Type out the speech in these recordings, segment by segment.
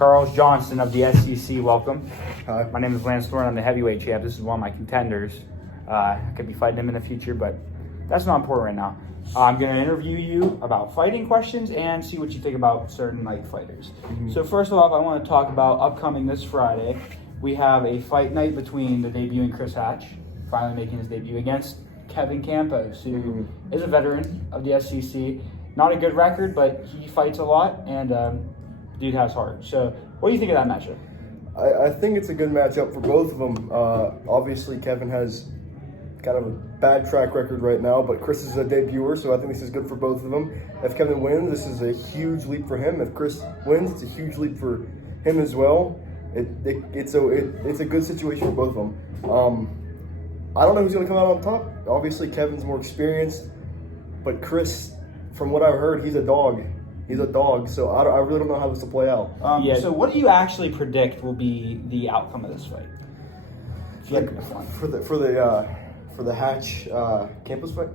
Charles Johnston of the SCC, welcome. Hi. My name is Lance Thornton. I'm the heavyweight champ. This is one of my contenders. I could be fighting him in the future, but that's not important right now. I'm going to interview you about fighting questions and see what you think about certain fighters. So first off, I want to talk about upcoming this Friday. We have a fight night between the debuting Chris Hatch, finally making his debut, against Kevin Campos, who is a veteran of the SCC. Not a good record, but he fights a lot, and dude has heart. So what do you think of that matchup? I think it's a good matchup for both of them. Obviously, Kevin has kind of a bad track record right now, but Chris is a debuter, so I think this is good for both of them. If Kevin wins, this is a huge leap for him. If Chris wins, it's a huge leap for him as well. It's a good situation for both of them. I don't know who's going to come out on top. Obviously, Kevin's more experienced, but Chris, from what I've heard, he's a dog. He's a dog, so I really don't know how this will play out. So what do you actually predict will be the outcome of this fight? For the Hatch Campos fight,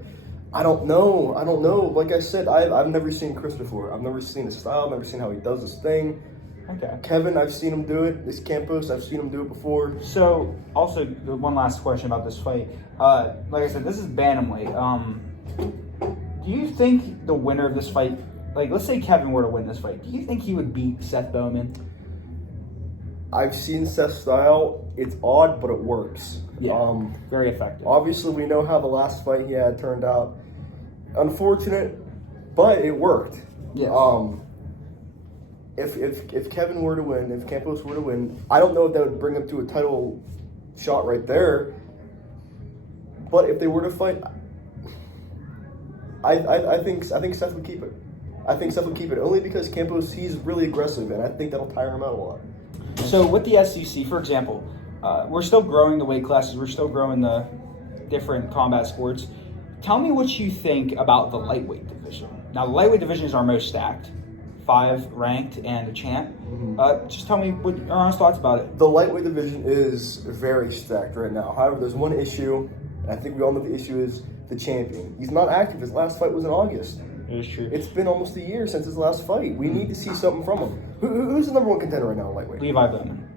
I don't know. Like I said, I've never seen Chris before. I've never seen his style. I've never seen how he does his thing. Okay. Kevin, I've seen him do it. This Campos, I've seen him do it before. So also one last question about this fight. Like I said, this is bantamweight. Do you think the winner of this fight, like let's say Kevin were to win this fight, do you think he would beat Seth Bowman? I've seen Seth's style. It's odd, but it works. Yeah, very effective. Obviously, we know how the last fight he had turned out. Unfortunate, but it worked. Yes. If Kevin were to win, if Campos were to win, I don't know if that would bring him to a title shot right there. But if they were to fight, I think Seth would keep it. I think Seth would keep it only because Campos, he's really aggressive, and I think that'll tire him out a lot. So with the SCC, for example, we're still growing the weight classes. We're still growing the different combat sports. Tell me what you think about the lightweight division. Now, the lightweight division is our most stacked. 5 ranked and a champ. Just tell me what your honest thoughts about it. The lightweight division is very stacked right now. However, there's one issue, and I think we all know the issue is the champion. He's not active. His last fight was in August. It is true. It's been almost a year since his last fight. We need to see something from him. Who's the number one contender right now in lightweight? Levi Bowman.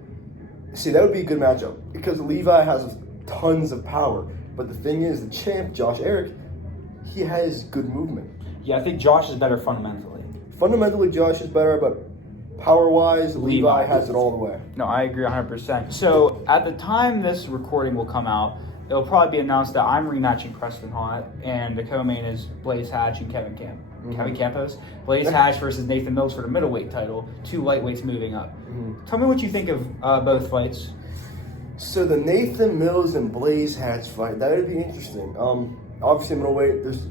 See, that would be a good matchup because Levi has tons of power. But the thing is, the champ, Josh Eric, he has good movement. Yeah, I think Josh is better fundamentally. Fundamentally, Josh is better, but power-wise, Levi has it all the way. No, I agree 100%. So at the time this recording will come out, it'll probably be announced that I'm rematching Preston Haunt, and the co-main is Blaze Hatch and Kevin Campos. Blaze Hatch versus Nathan Mills for the middleweight title. 2 lightweights moving up. Tell me what you think of both fights. So the Nathan Mills and Blaze Hatch fight, that would be interesting. Obviously, middleweight, there's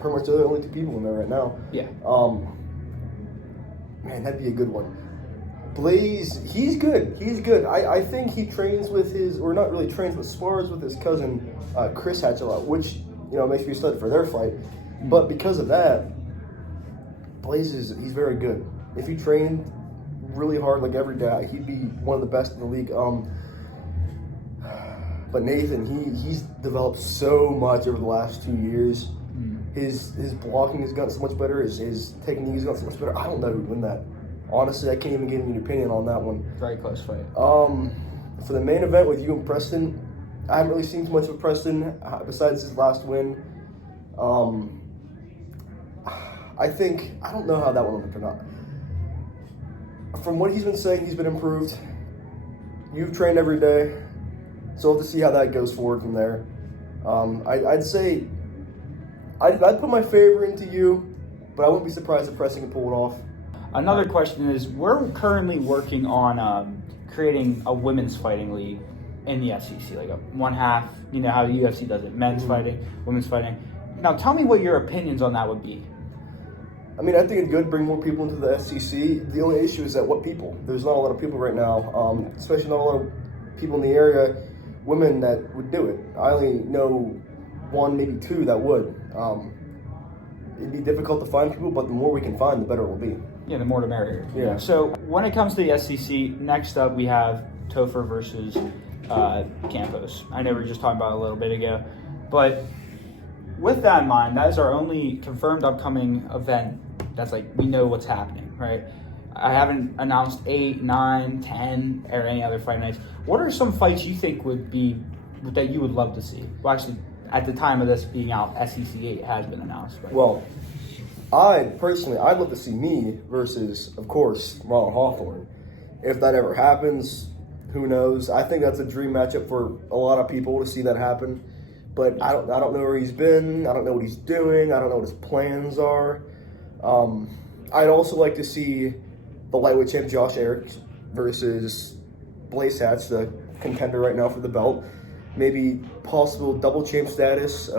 pretty much the only 2 people in there right now. Yeah. Man, that'd be a good one. Blaze, he's good. He's good. I think he trains with his, or not really trains, but spars with his cousin, Chris Hatch a lot, which, makes me excited for their fight. But because of that, Blaze he's very good. If he trained really hard, like every day, he'd be one of the best in the league. But Nathan, he's developed so much over the last 2 years. His blocking has gotten so much better. His technique has gotten so much better. I don't know who'd win that. Honestly, I can't even give you an opinion on that one. Very close fight. For the main event with you and Preston, I haven't really seen too much of Preston besides his last win. I don't know how that one will turn out. From what he's been saying, he's been improved. You've trained every day, so we'll have to see how that goes forward from there. I'd say I'd put my favor into you, but I wouldn't be surprised if Preston can pull it off. Another question is, we're currently working on creating a women's fighting league in the SCC, like one half, how the UFC does it, men's fighting, women's fighting. Now, tell me what your opinions on that would be. I mean, I think it's good to bring more people into the SCC. The only issue is that what people? There's not a lot of people right now, especially not a lot of people in the area, women that would do it. I only know 1, maybe 2 that would. It'd be difficult to find people, but the more we can find, the better it will be. Yeah, the more the merrier. Yeah. So when it comes to the SCC, next up we have Topher versus Campos. I know we were just talking about it a little bit ago. But with that in mind, that is our only confirmed upcoming event that's we know what's happening, right? I haven't announced 8, 9, 10, or any other fight nights. What are some fights you think that you would love to see? Well, actually, at the time of this being out, SCC 8 has been announced. Right? Well, I'd love to see me versus, of course, Ronald Hawthorne. If that ever happens, who knows? I think that's a dream matchup for a lot of people to see that happen. But I don't know where he's been. I don't know what he's doing. I don't know what his plans are. I'd also like to see the lightweight champ Josh Eric versus Blaze Hatch, the contender right now for the belt. Maybe possible double champ status.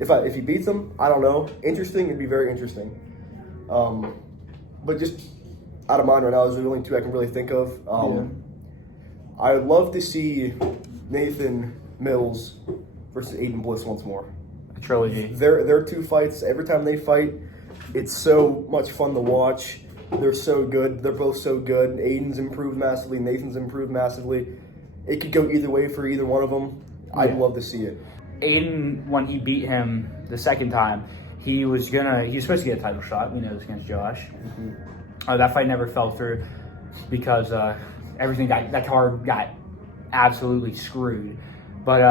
If he beats him, I don't know. Interesting. It'd be very interesting. But just out of mind right now, those are the only two I can really think of. I would love to see Nathan Mills versus Aiden Bliss once more. A trilogy. Their two fights, every time they fight, it's so much fun to watch. They're so good. They're both so good. Aiden's improved massively. Nathan's improved massively. It could go either way for either one of them. I'd love to see it. Aiden, when he beat him the second time, he was supposed to get a title shot. We know this against Josh. That fight never fell through because that card got absolutely screwed. But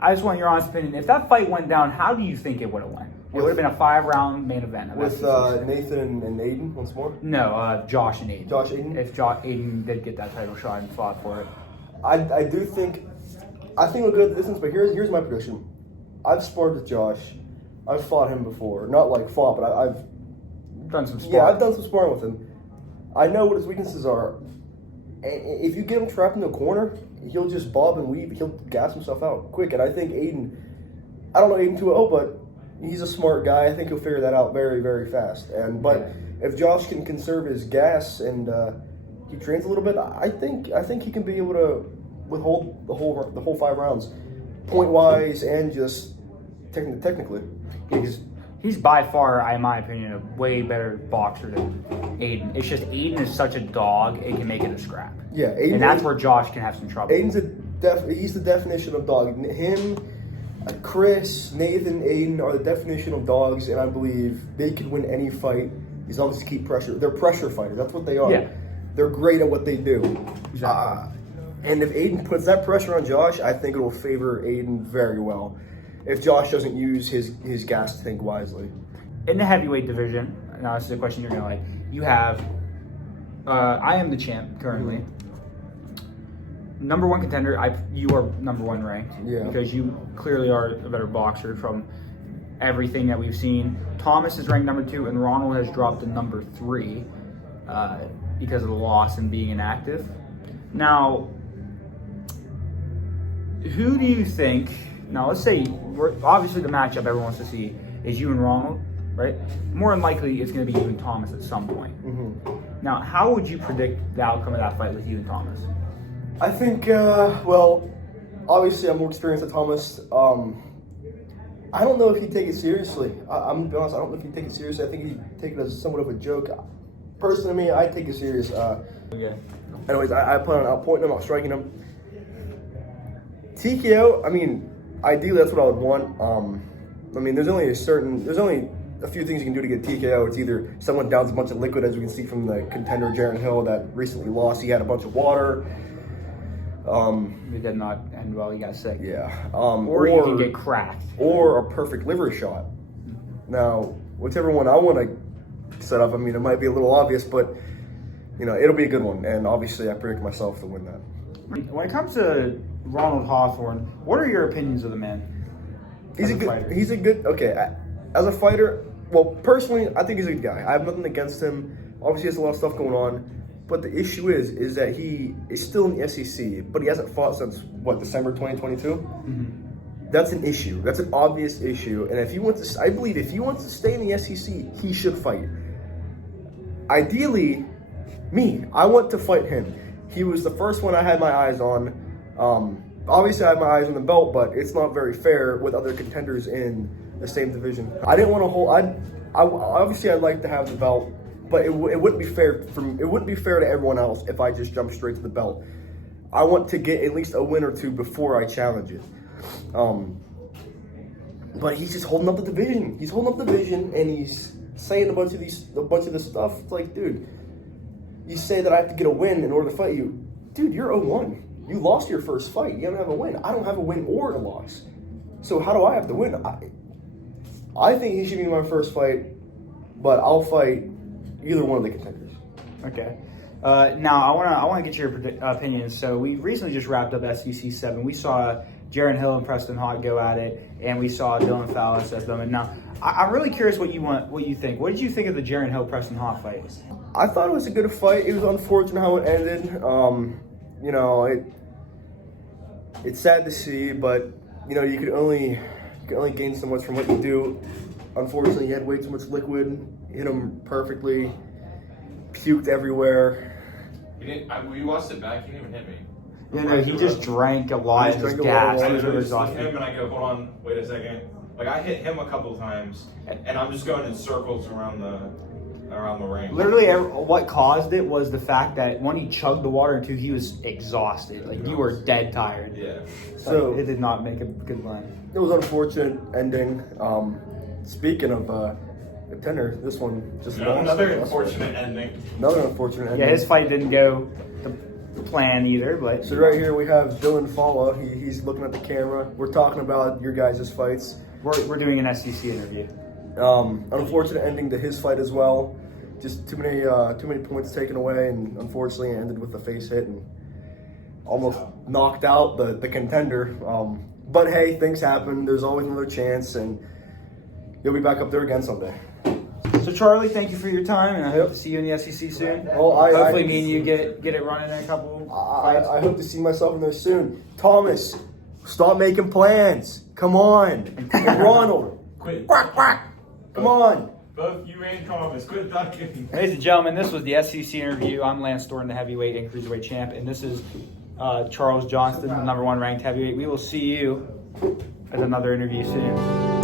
I just want your honest opinion. If that fight went down, how do you think it would have went? It would have been a 5-round main event. With Nathan and Aiden once more? No, Josh and Aiden. Josh Aiden? If Aiden did get that title shot and fought for it. I think we'll go the distance, but here's my prediction. I've sparred with Josh. I've fought him before. Not like fought, but I've done some sparring. Yeah, I've done some sparring with him. I know what his weaknesses are. And if you get him trapped in a corner, he'll just bob and weave. He'll gas himself out quick. And I think Aiden, I don't know Aiden too well, but he's a smart guy. I think he'll figure that out very, very fast. But if Josh can conserve his gas and he trains a little bit, I think he can be able to withhold the whole 5 rounds, point wise and just technically. Because he's by far, in my opinion, a way better boxer than Aiden. It's just Aiden is such a dog; it can make it a scrap. Yeah, Aiden, and that's where Josh can have some trouble. Aiden's he's the definition of dog. Him, Chris, Nathan, Aiden are the definition of dogs, and I believe they could win any fight as long as they keep pressure. They're pressure fighters. That's what they are. Yeah. They're great at what they do. Exactly. And if Aiden puts that pressure on Josh, I think it will favor Aiden very well. If Josh doesn't use his gas tank wisely. In the heavyweight division, now this is a question you're going to like. You have, I am the champ currently. Number 1 contender, you are number 1 ranked. Yeah. Because you clearly are a better boxer from everything that we've seen. Thomas is ranked number 2, and Ronald has dropped to number 3 because of the loss and being inactive. Now, who do you think? Now, let's say, obviously the matchup everyone wants to see is you and Ronald, right? More than likely, it's going to be you and Thomas at some point. Now, how would you predict the outcome of that fight with you and Thomas? I think, well, obviously I'm more experienced than Thomas. I don't know if he'd take it seriously. I'm going to be honest, I don't know if he'd take it seriously. I think he'd take it as somewhat of a joke. Personally, I'd take it serious. Okay. Anyways, I plan on outpointing him, outstriking him. TKO, I mean, ideally that's what I would want. I mean, there's only a few things you can do to get TKO. It's either someone downs a bunch of liquid, as we can see from the contender Jaron Hill that recently lost. He had a bunch of water. It did not end well. He got sick. Yeah. Or you can get cracked. Or a perfect liver shot. Now, whichever one I want to set up, I mean, it might be a little obvious, but you know, it'll be a good one. And obviously, I predict myself to win that. When it comes to Ronald Hawthorne, what are your opinions of the man? He's a good. Okay, as a fighter, well, personally, I think he's a good guy. I have nothing against him. Obviously, he has a lot of stuff going on. But the issue is that he is still in the SCC, but he hasn't fought since, what, December 2022? That's an issue. That's an obvious issue. And if he wants to, I believe if he wants to stay in the SCC, he should fight. Ideally, I want to fight him. He was the first one I had my eyes on. Obviously, I had my eyes on the belt, but it's not very fair with other contenders in the same division. I didn't want to hold. Obviously, I'd like to have the belt, but it wouldn't be fair. It wouldn't be fair to everyone else if I just jumped straight to the belt. I want to get at least a win or two before I challenge it. But he's just holding up the division. He's holding up the division, and he's saying a bunch of this stuff. It's like, dude, you say that I have to get a win in order to fight you. Dude, you're 0-1. You lost your first fight. You don't have a win. I don't have a win or a loss. So how do I have to win? I think he should be my first fight, but I'll fight either one of the contenders. Okay. Now I want to get your opinions. So we recently just wrapped up SCC 7. We saw Jaron Hill and Preston Hawk go at it, and we saw Dylan Fowler assess them. And now I'm really curious what you think. What did you think of the Jaron Hill Preston Hawk fight? I thought it was a good fight. It was unfortunate how it ended. You know, it's sad to see, but you know, you can only gain so much from what you do. Unfortunately, he had way too much liquid. Hit him perfectly. Puked everywhere. We watched it back. He didn't even hit me. Yeah, no, he just drank a lot and just gassed. I He was literally just look at exhausted. him and I go, hold on, wait a second. Like I hit him a couple of times, and I'm just going in circles around the ring. Literally, what caused it was the fact that one, he chugged the water, and two, he was exhausted. Like, you were dead tired. Yeah. So it did not make a good line. It was an unfortunate ending. Speaking of contender, this one just lost. Another unfortunate ending. Another unfortunate ending. Yeah, his fight didn't go the plan either, but So right here we have Dylan Fowler. He's looking at the camera. We're talking about your guys' fights. we're doing an SCC interview. Unfortunate ending to his fight as well. Just too many points taken away, and unfortunately it ended with a face hit and almost knocked out the contender. But hey, things happen. There's always another chance, and you'll be back up there again someday. So Charlie, thank you for your time, and I hope to see you in the SCC soon. Well, Hopefully, me and you get it running in a couple. I hope to see myself in there soon. Thomas, stop making plans. Come on. And Ronald. Quit. Quack, quack. Come on. Both you and Thomas, quit ducking. Ladies and gentlemen, this was the SCC interview. I'm Lance Thornton, the heavyweight and cruiserweight champ, and this is Charles Johnston, the #1 ranked heavyweight. We will see you at another interview soon.